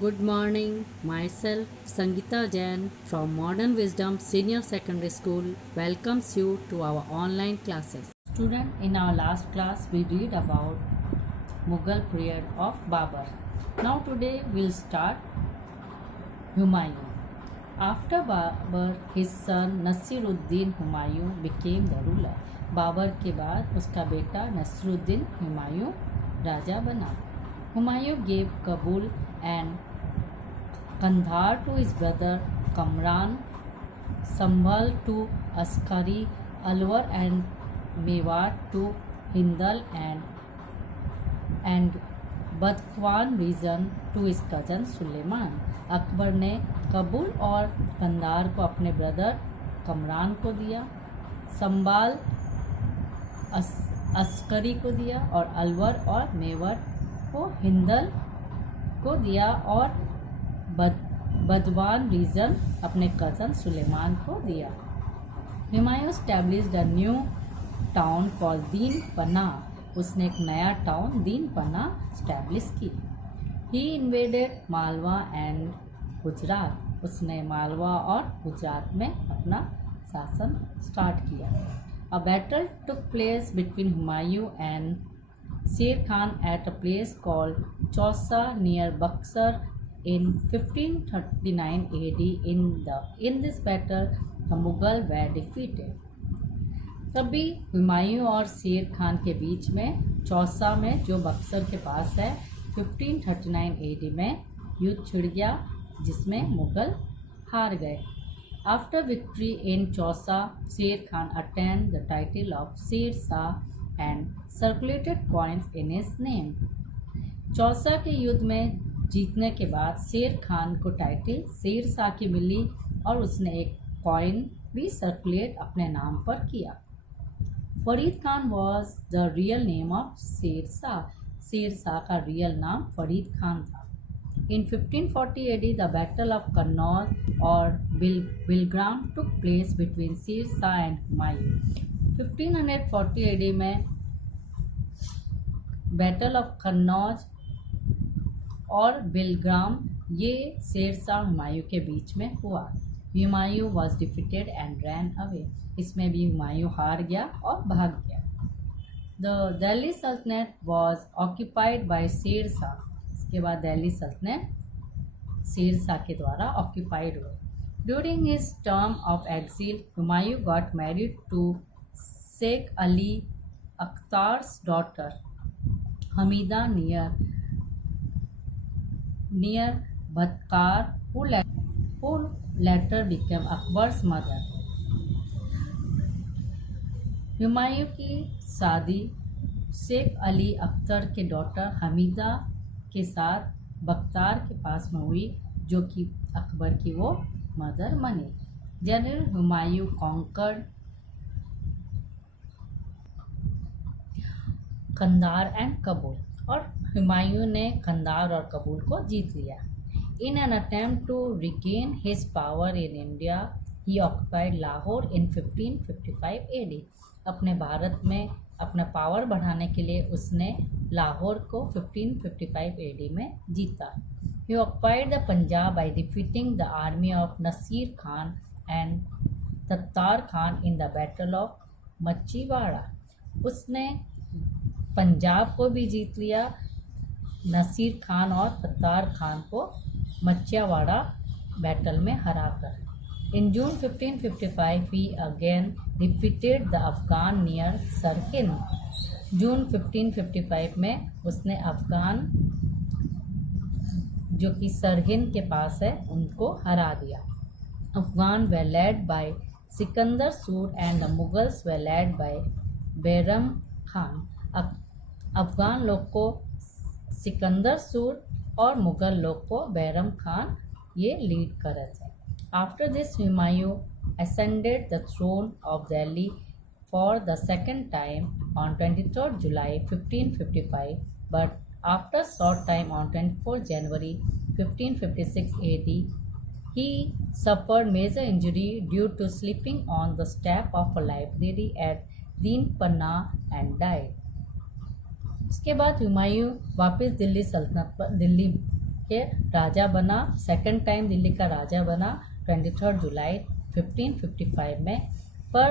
Good morning, myself Sangeeta Jain from Modern Wisdom Senior Secondary School welcomes you to our online classes. Student, in our last class we read about Mughal period of Babur. Now today we'll start Humayun. After Babur, his son Nasiruddin Humayun became the ruler. Babar के बाद उसका बेटा नसरुद्दीन हुमायूं राजा बना. Humayun gave Kabul and Kandhar to his brother Kamran, Sambhal to Askari, Alwar and Mewat to Hindal and Badkhwan region to his cousin Suleiman. Akbar ने कबूल और कंधार को अपने ब्रदर कमरान को दिया, संभाल अस्करी को दिया और अलवर और मेवट को हिंदल को दिया और बदवान रीजन अपने कज़न सुलेमान को दिया. Humayun established a new town called दीन पना. उसने एक नया टाउन दीन पना स्टैब्लिश की. ही इन्वेडेड मालवा एंड गुजरात. उसने मालवा और गुजरात में अपना शासन स्टार्ट किया. A battle took place between Humayun and Sher Khan at a place called Chausa near Buxar in 1539 AD. In this battle, the Mughal were defeated. तभी हुमायूं और शेर खान के बीच में चौसा में जो बक्सर के पास है 1539 AD में युद्ध छिड़ गया जिसमें मुगल हार गए. After victory in Chausa, Sher Khan attained the title of Sher Shah and circulated coins in his name. Chausa के युद्ध में जीतने के बाद शेर खान को टाइटल शेर शाह की मिली और उसने एक कॉइन भी सर्कुलेट अपने नाम पर किया. Farid Khan was the real name of Sher Shah. Sher Shah का रियल नाम फरीद खान था. In 1540 AD, the Battle of Kannauj or Bilgram took place between Sher Shah and Humayun. 1540 AD में बैटल ऑफ कन्नौज और बिलग्राम ये शेर शाह हुमायूं के बीच में हुआ. Humayun was defeated and ran away. इसमें भी हुमायूं हार गया और भाग गया. द दिल्ली सल्तनत was occupied by Sher Shah. इसके बाद दिल्ली सल्तनत शेर शाह के द्वारा ऑक्यूपाइड हुए. During his term of exile Humayun got married to Sheikh Ali Akhtar's daughter Hamida near Bhakkar who later became Akbar's mother. Humayun की शादी शेख अली अख्तर के डॉटर हमीदा के साथ बख्तार के पास में हुई जो कि अकबर की वो मदर बनी. General Humayun conquered Kandahar and Kabul. और हुमायूं ने कंधार और कबूल को जीत लिया. In an attempt to regain his power in India he occupied Lahore in 1555 AD. अपने भारत में अपना पावर बढ़ाने के लिए उसने लाहौर को 1555 AD में जीता. He occupied the Punjab by defeating the army of Nasir Khan and Tattar Khan in the Battle of Machhiwara. उसने पंजाब को भी जीत लिया नसीर खान और तत्तार खान को मच्छीवाड़ा बैटल में हराकर. In June 1555 he again defeated the Afghan near Sirhind. जून 1555 में उसने अफगान जो कि सरहिंद के पास है उनको हरा दिया. Afghan were led by Sikandar सूर and the Mughals were led by Bairam Khan. Afghan लोग को सिकंदर सूर और मुग़ल लोग को बैरम खान ये लीड कर रहे थे. After this, Humayun ascended the throne of Delhi for the second time on 23rd July 1555, but after short time on 24 January 1556 AD, he suffered major injury due to sleeping on the step of a library at Deen Panna and died. उसके बाद हुमायूं वापस दिल्ली के राजा बना, second time Delhi का राजा बना 23 जुलाई 1555 में। पर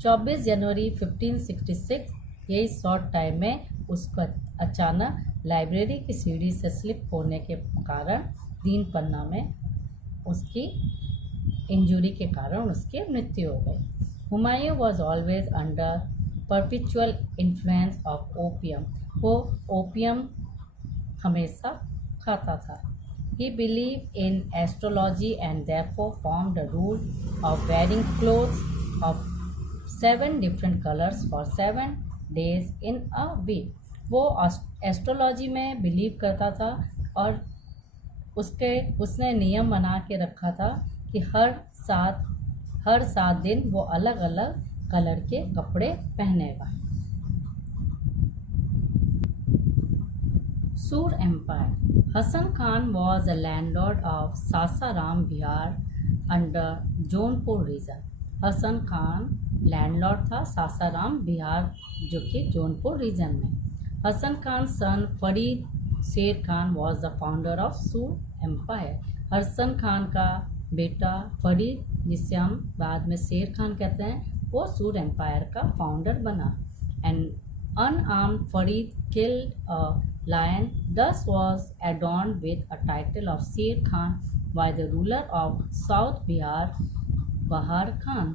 24 जनवरी 1566 यही शॉर्ट टाइम में उसको अचानक लाइब्रेरी की सीढ़ी से स्लिप होने के कारण दीन पन्ना में उसकी इंजरी के कारण उसकी मृत्यु हो गई। Humayun was always under perpetual influence of opium. वो ओपियम हमेशा खाता था। He believed in astrology and therefore formed a rule of wearing clothes of 7 different colors for 7 days in a week. वो एस्ट्रोलॉजी में बिलीव करता था और उसने नियम बना के रखा था कि हर 7 दिन वो अलग अलग कलर के कपड़े पहनेगा। Sur Empire. Hassan Khan was a landlord of Sasaram, Bihar under Jaunpur region. Hasan Khan landlord था सासाराम बिहार जो कि जौनपुर रीजन में। हसन खान सन फरीद शेर Khan was the founder of सूर एम्पायर। हसन खान का बेटा फरीद जिसे हम बाद में शेर खान कहते हैं वो सूर एम्पायर का फाउंडर बना। And unarmed Farid killed a lion, thus was adorned with a title of Sher Khan by the ruler of South Bihar, Bahar Khan.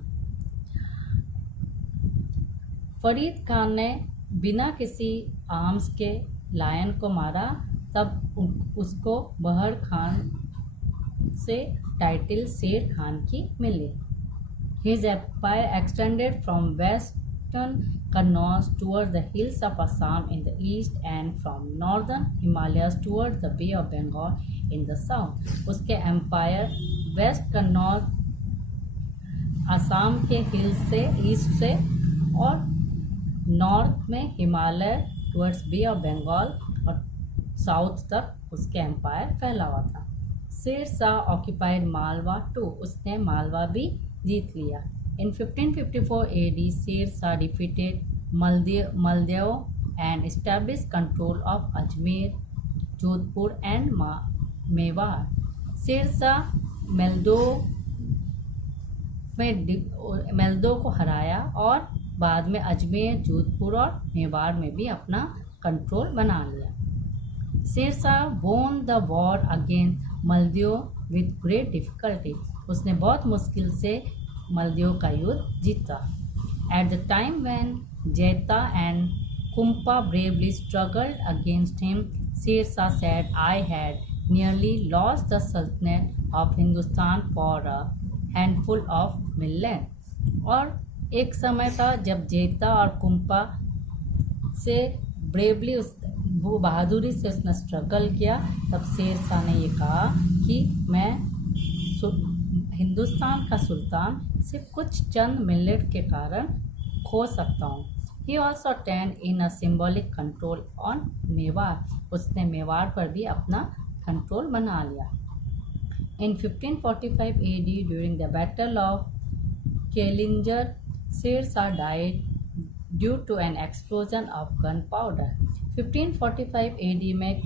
Farid Khan ने बिना किसी आर्म्स के लायन को मारा, तब उसको बहर खान से टाइटल शेर खान की मिली। His empire extended from western Kannauj towards the hills of Assam in the east and from northern Himalayas towards the Bay of Bengal in the south. उसके एम्पायर वेस्ट कन्नौज असम के हिल्स से ईस्ट से और north में Himalaya towards bay of Bengal और south तक उसके empire फैला हुआ था। शेर शाह ऑक्यूपाइड मालवा टू, उसने मालवा भी जीत लिया। In 1554 AD, Sher Shah defeated Maldav and established control of Ajmer, Jodhpur and Mewar. Sher Shah मेल्दो को हराया और बाद में अजमेर, जोधपुर और मेवाड़ में भी अपना कंट्रोल बना लिया। Sher Shah won the war against Maldav with great difficulty. उसने बहुत मुश्किल से मलदेव का युद्ध जीता। At the time when Jeta and Kumpa bravely struggled against him, Sher Shah said, "I had nearly lost the Sultanate of Hindustan for a handful of millet." और एक समय था जब जेता और कुंपा से ब्रेवली बहादुरी से उसने स्ट्रगल किया, तब शेर शाह ने ये कहा कि मैं हिंदुस्तान का सुल्तान सिर्फ कुछ चंद मिलेट के कारण खो सकता हूँ। He also tend in a symbolic control on Mewar, उसने मेवाड़ पर भी अपना कंट्रोल बना लिया। In 1545 AD during the battle of Kalinjar, Sher Shah died due to an explosion of gunpowder. 1545 AD में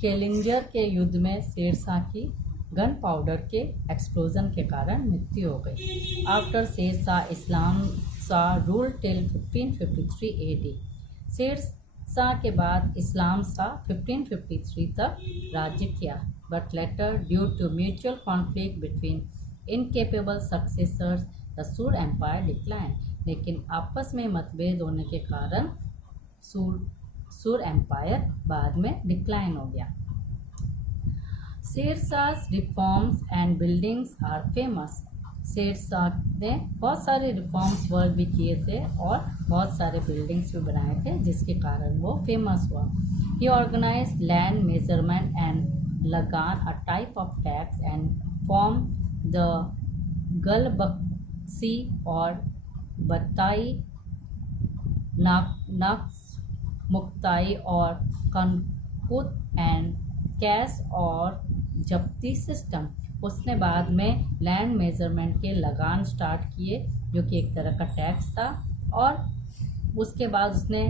केलिंजर के युद्ध में शेर शाह की गन पाउडर के एक्सप्लोजन के कारण मृत्यु हो गई। आफ्टर शेर शाह इस्लाम Shah rule till 1553 AD। Sher Shah के बाद इस्लाम शाह 1553 तक राज्य किया, but later due to mutual conflict between incapable successors the Sur empire decline. लेकिन आपस में मतभेद होने के कारण सूर एम्पायर बाद में डिक्लाइन हो गया। Sher Shah's reforms and buildings are famous. Sher Shah ने बहुत सारे रिफॉर्म्स वर्क भी किए थे और बहुत सारे बिल्डिंग्स भी बनाए थे जिसके कारण वो फेमस हुआ। He organised land measurement and lagan, a type of tax, and form the गलबक्सी और बताई, नक्स, मुक्ताई और कनकुत एंड कैश और जब्ती सिस्टम। उसने बाद में लैंड मेजरमेंट के लगान स्टार्ट किए जो कि एक तरह का टैक्स था, और उसके बाद उसने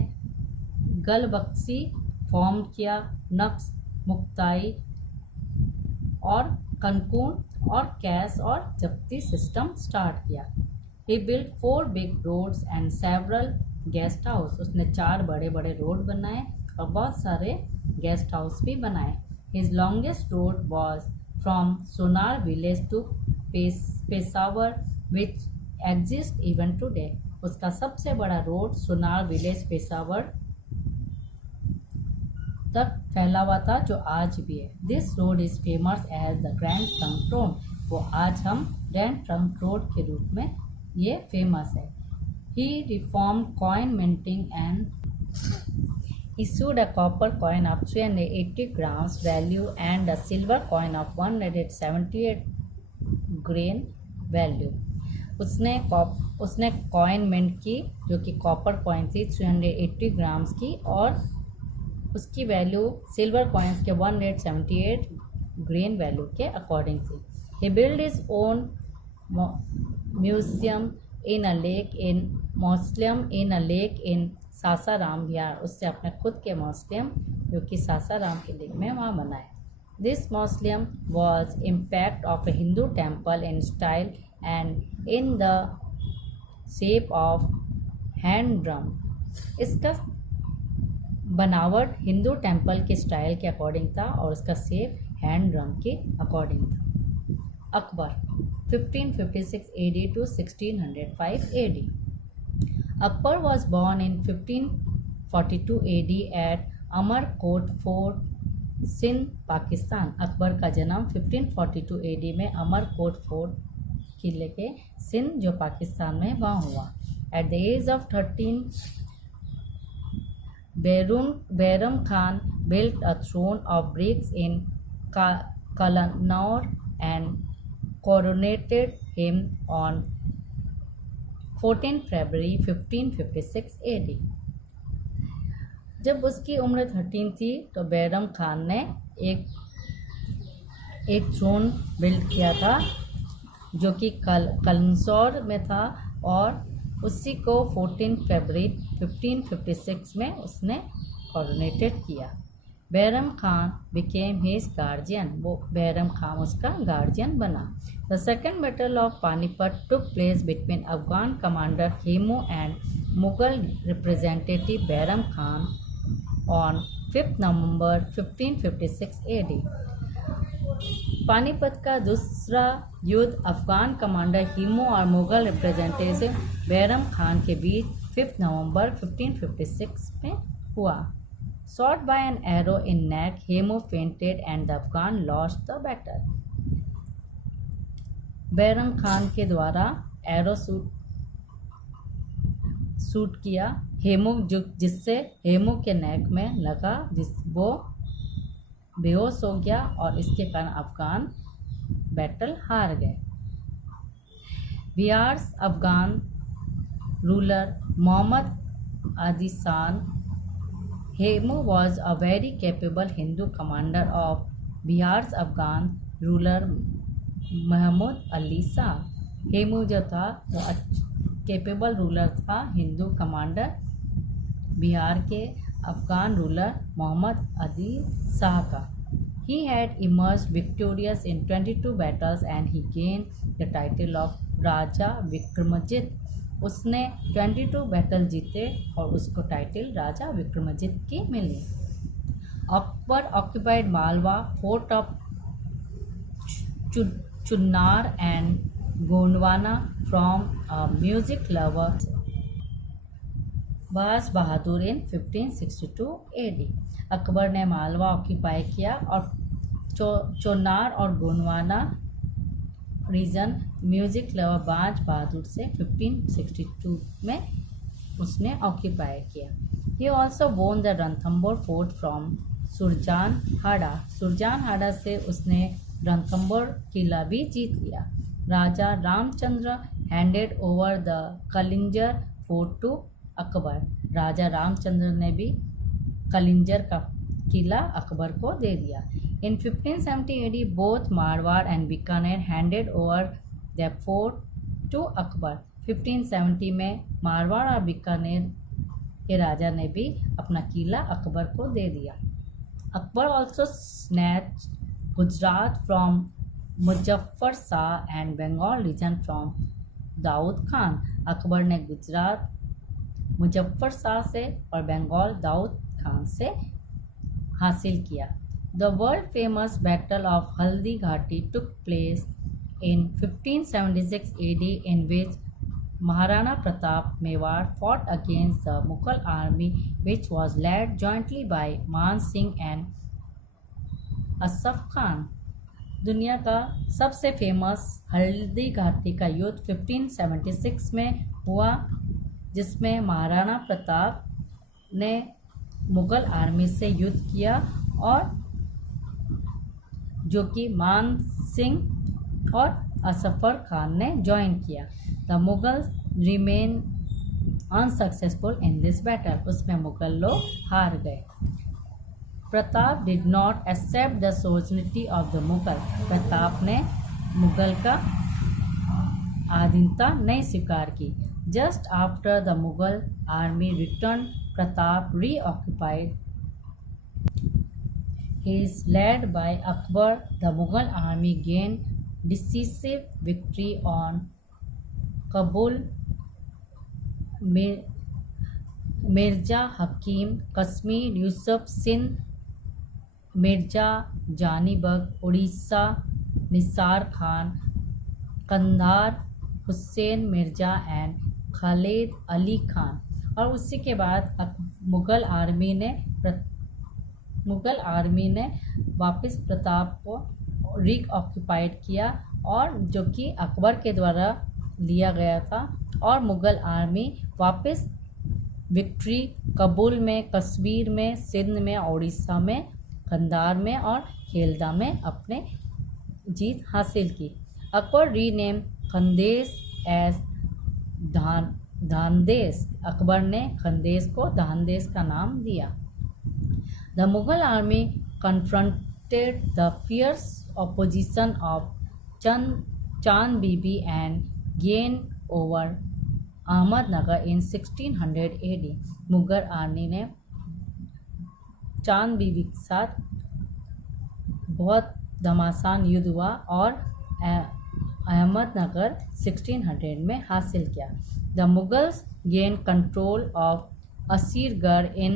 गलबक्सी फॉर्म किया, नक्स, मुक्ताई और कनकून और कैश और जब्ती सिस्टम स्टार्ट किया। He build 4 big roads and several guest house. उसने 4 बड़े बड़े रोड बनाए और बहुत सारे गेस्ट हाउस भी बनाए। His longest road was from Sonar village to Peshawar which exist even today. उसका सबसे बड़ा रोड सोनार विलेज पेशावर तक फैला हुआ था, जो आज भी है। This road is famous as the grand trunk road. वो आज हम ग्रैंड ट्रंक रोड के रूप में ये फेमस है। He reform coin minting and issued a copper coin of 380 grams value and a silver coin of 178 grain value। उसने coin mint की, जो कि कॉपर कॉइन थी 380 ग्राम्स की, और उसकी वैल्यू सिल्वर कॉइन्स के 178 ग्रेन वैल्यू के अकॉर्डिंग थी। He build his own museum in a lake in Sasaram Bihar. उससे अपने खुद के मौसलियम, जो कि सासाराम के लेक में, वहाँ बनाए। This mausoleum was impact of a Hindu temple in style and in the shape of hand drum. इसका बनावट हिंदू टेम्पल के स्टाइल के अकॉर्डिंग था और उसका शेप हैंड ड्रम के अकॉर्डिंग था। Akbar 1556 AD to 1605 AD। Akbar was born in 1542 AD at Amarkot fort, Sindh, Pakistan. Akbar का जन्म 1542 AD में अमरकोट फोर्ट किले के सिंध, जो पाकिस्तान में, वहाँ हुआ। At the age of 13 Bairam Khan built a throne of bricks in Kalanaur and coronated him on 14 February 1556 AD। जब उसकी उम्र 13 थी तो बैरम खान ने एक थ्रोन बिल्ड किया था, जो कि कलनसौर में था, और उसी को 14 फरवरी 1556 में उसने कॉरोनेटेड किया। Bairam Khan became his guardian. वो बैरम खान उसका गार्जियन बना। The second battle of Panipat took place between Afghan commander Hemu and Mughal representative Bairam Khan on 5 November 1556 AD। Panipat का दूसरा युद्ध अफगान कमांडर हीमू और मुगल रिप्रेजेंटेटिव बैरम खान के बीच 5 नवंबर 1556 में हुआ। Shot by an arrow in neck, Hemu fainted and the Afghan lost the battle। Bairam Khan के द्वारा एरो शूट किया हेमू, जिससे हेमू के नेक में लगा, वो बेहोश हो गया और इसके कारण अफगान बैटल हार गए। बिहार्स अफगान रूलर मोहम्मद आदिशान Hemu was a very capable Hindu commander of Bihar's Afghan ruler Mahmud Ali Shah. Hemu जो था वो कैपेबल रूलर था, हिंदू कमांडर बिहार के अफगान रूलर मोहम्मद अली शाह का। He had emerged victorious in 22 battles and he gained the title of राजा विक्रमजित। उसने 22 बैटल जीते और उसको टाइटल राजा विक्रमजित की मिली। Akbar occupied Malwa fort of Chunar and Gondwana from a music lover Baz Bahadur in 1562 AD। Akbar ने मालवा ऑक्यूपाई किया और चोनार और गोंडवाना रीजन म्यूजिक लवर बाज बहादुर से 1562 में उसने ऑक्यूपाई किया। He also won the Ranthambore fort from Surjan Hada. Surjan Hada से उसने रणथंबोर किला भी जीत लिया। Raja Ramchandra handed over the Kalinjar fort to Akbar. Raja Ramchandra ने भी कलिंजर का किला अकबर को दे दिया। In 1570 AD, both Marwar and Bikaner handed over their fort to Akbar। 1570 में मारवाड़ और बीकानेर के राजा ने भी अपना किला अकबर को दे दिया। Akbar also snatched Gujarat from Muzaffar Shah and Bengal region from Daud Khan. Akbar ने गुजरात मुजफ्फर शाह से और बंगाल दाऊद खान से हासिल किया। The world famous battle of Haldi Ghati took place in 1576 AD in which Maharana Pratap Mewar fought against the Mughal army which was led jointly by मान Singh and Asaf Khan. दुनिया का सबसे फेमस हल्दी घाटी का युद्ध 1576 में हुआ, जिसमें महाराणा प्रताप ने मुगल आर्मी से युद्ध किया और जो कि मान सिंह और असफर खान ने ज्वाइन किया। The Mughal remain unsuccessful in this battle. उसमें मुगल लोग हार गए। Pratap did not accept the suzerainty of the Mughal. Pratap ने मुगल का अधीनता नहीं स्वीकार की। Just after the Mughal army return, Pratap reoccupied is led by Akbar. The Mughal army gained decisive victory on Kabul. Mirza Hakim, Kashmir, Yusuf Sindh, Mirza Jani Beg, Odisha, Nisar Khan, Kandahar, Hussain Mirza and Khalid Ali Khan. और उसी के बाद Mughal army ने वापस प्रताप को रीऑक्युपाइड किया और जो कि अकबर के द्वारा लिया गया था, और मुग़ल आर्मी वापस विक्ट्री कबूल में, कश्मीर में, सिंध में, उड़ीसा में, कंधार में और खेलदा में अपने जीत हासिल की। Akbar rename Khandesh as Dandesh. अकबर ने खंदेश को धानदेश का नाम दिया। The Mughal army confronted the fierce opposition of Chand Bibi and gain over Ahmednagar in 1600 AD। Mughal army ने चांद बीबी के साथ बहुत घमासान युद्ध हुआ और अहमदनगर 1600 में हासिल किया। The Mughals gain control of Asirgarh in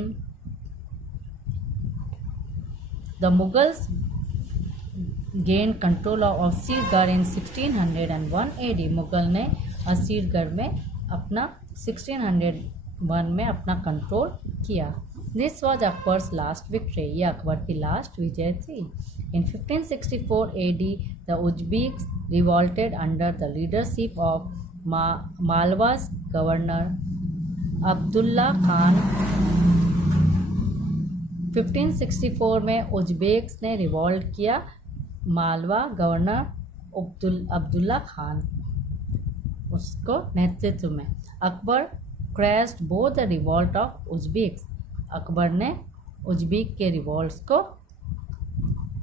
gain control of Asirgarh in 1601 AD। Mughal ने असीरगढ़ में अपना 1601 में अपना कंट्रोल किया। This was Akbar's last victory. यह अकबर की लास्ट विजय थी। In 1564 AD the Uzbeks revolted under the leadership of Malwa's governor Abdullah Khan. 1564 में उज्बेक्स ने रिवॉल्ट किया। मालवा गवर्नर अब्दुल्ला खान उसको नेतृत्व में। Akbar crashed both the revolt of Uzbeks. Akbar ने उज्बेक के रिवॉल्ट्स को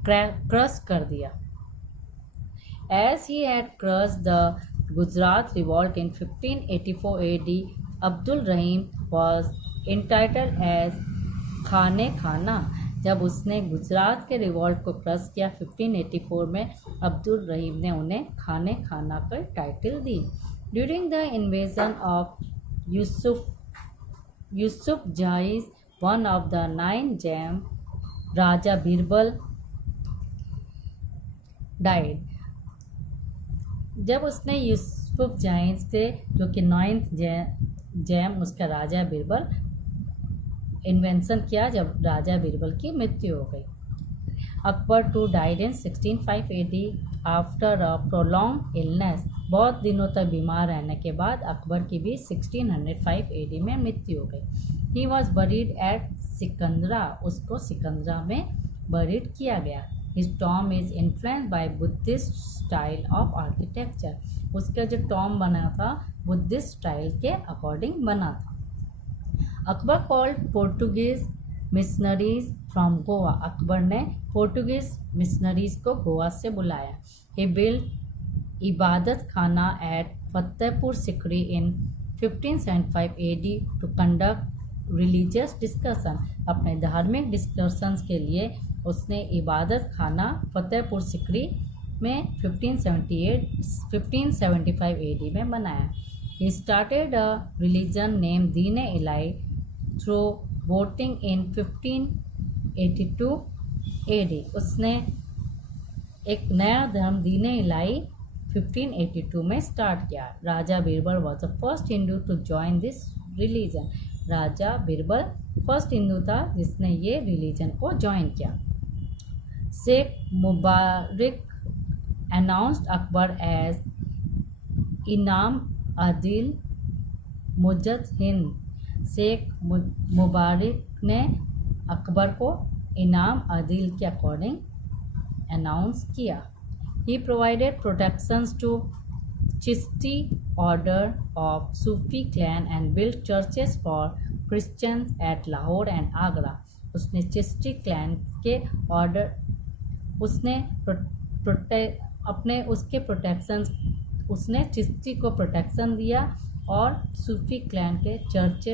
क्रश कर दिया। As he had crushed the Gujarat revolt in 1584 AD, Abdul Rahim was entitled as खाने खाना। जब उसने गुजरात के रिवॉल्ट को क्रश किया 1584 में, अब्दुल रहीम ने उन्हें खाने खाना का टाइटल दी। During the invasion of Yusufzai, one of the 9 gems, Raja Birbal died. जब उसने यूसुफ जाइज से जो कि 9th जैम उसका राजा बीरबल इन्वेंशन किया, जब राजा बीरबल की मृत्यु हो गई। Akbar too died in 1605 AD after a prolonged illness. बहुत दिनों तक बीमार रहने के बाद अकबर की भी 1605 AD में मृत्यु हो गई। He was buried at Sikandra. उसको सिकंदरा में बरीड किया गया। His tomb is influenced by Buddhist style of architecture. उसका जो टॉम बना था बुद्धिस्ट स्टाइल के अकॉर्डिंग बना था। Akbar called Portuguese missionaries from Goa. Akbar ने पोर्टुगीज मिशनरीज को गोवा से बुलाया। He built Ibadat Khana at Fatehpur Sikri in 1575 AD to conduct religious discussion. अपने धार्मिक डिस्कशंस के लिए उसने इबादत खाना फतेहपुर सिकरी में 1575 AD में बनाया। He started a religion named Deen Ilahi through voting in 1582 AD. उसने एक नया धर्म दीन इलाही 1582 में स्टार्ट किया। Raja Birbal was the first Hindu to join this religion. Raja Birbal first Hindu था जिसने ये रिलीजन को ज्वाइन किया। Sheikh Mubarak announced Akbar as Imam Adil Mujaddid Hind. शेख मुबारक ने अकबर को इनाम आदिल के अकॉर्डिंग अनाउंस किया। He provided protections to Chishti order of Sufi clan and built churches for Christians at Lahore and Agra. उसने चिश्ती क्लैन के ऑर्डर उसने चिश्ती को प्रोटेक्शन दिया और सूफी क्लैन के चर्च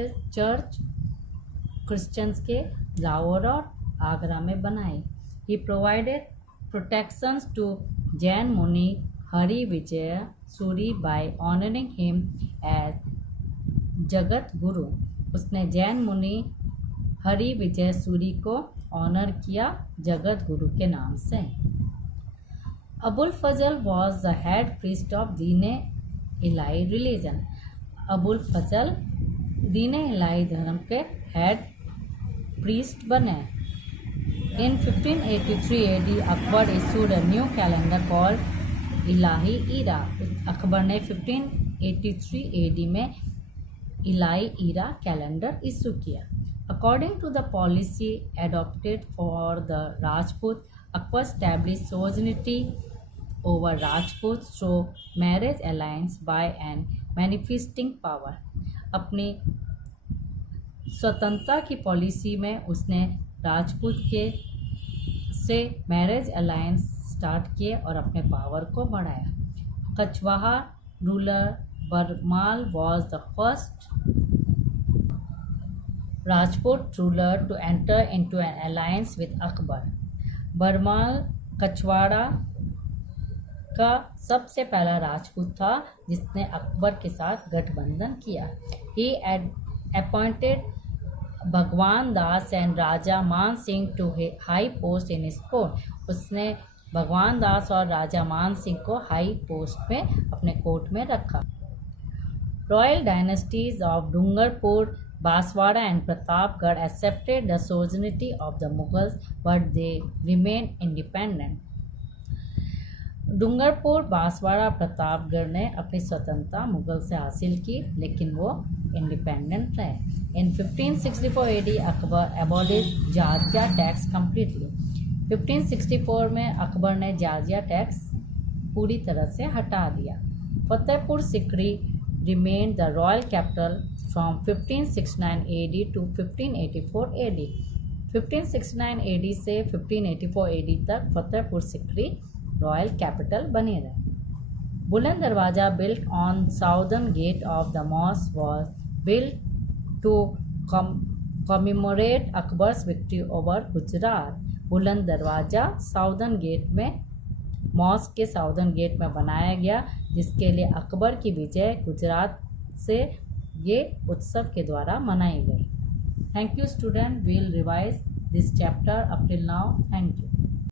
क्रिश्चियंस के लाहौर और आगरा में बनाए। He provided protections to Jain Muni Hari Vijaya Suri by honoring him as Jagat Guru. उसने जैन मुनि हरि विजय सूरी को ऑनर किया जगत गुरु के नाम से। Abul Fazl was the head priest of Din Ilahi religion. Abul Fazl Din Ilahi धर्म के हेड प्रीस्ट बने। In 1583 AD, Akbar issued a new calendar called Ilahi Era. Akbar ने 1583 AD में इलाही ईरा कैलेंडर इशू किया। According to the policy adopted for the Rajput, Akbar established sovereignty over Rajputs through marriage alliance by an manifesting power. अपनी स्वतंत्रता की policy में उसने राजपूत के से मैरिज अलायंस स्टार्ट किए और अपने पावर को बढ़ाया। Kachwaha ruler Bharmal was the first Rajput ruler to enter into an alliance with Akbar. Bharmal Kachwaha का सबसे पहला राजपूत था जिसने अकबर के साथ गठबंधन किया। ही अपॉइंटेड भगवान दास and Raja Man Singh to high post in his court. उसने भगवान दास और राजा मान सिंह को हाई पोस्ट में अपने कोर्ट में रखा। Royal dynasties of Dungarpur, Banswara and Pratapgarh accepted the sovereignty of the Mughals but they remain independent. Dungarpur, Banswara, Pratapgarh ने अपनी स्वतंत्रता मुगल से हासिल की लेकिन वो इंडिपेंडेंट रहे। In 1564 AD Akbar abolished jizya tax completely. 1564 में अकबर ने जाजिया टैक्स पूरी तरह से हटा दिया। Fatehpur Sikri remain the royal capital from 1569 AD to 1584 AD। 1569 AD से 1584 AD तक फतेहपुर सिकरी रॉयल कैपिटल बने रहे। Buland Darwaza built on southern gate of the mosque was built to commemorate Akbar's victory over Gujarat. Buland Darwaza southern gate में मॉस्क के साउदर्न गेट में बनाया गया जिसके लिए अकबर की विजय गुजरात से ये उत्सव के द्वारा मनाई गई। Thank you student, we'll revise this chapter up till now. Thank you.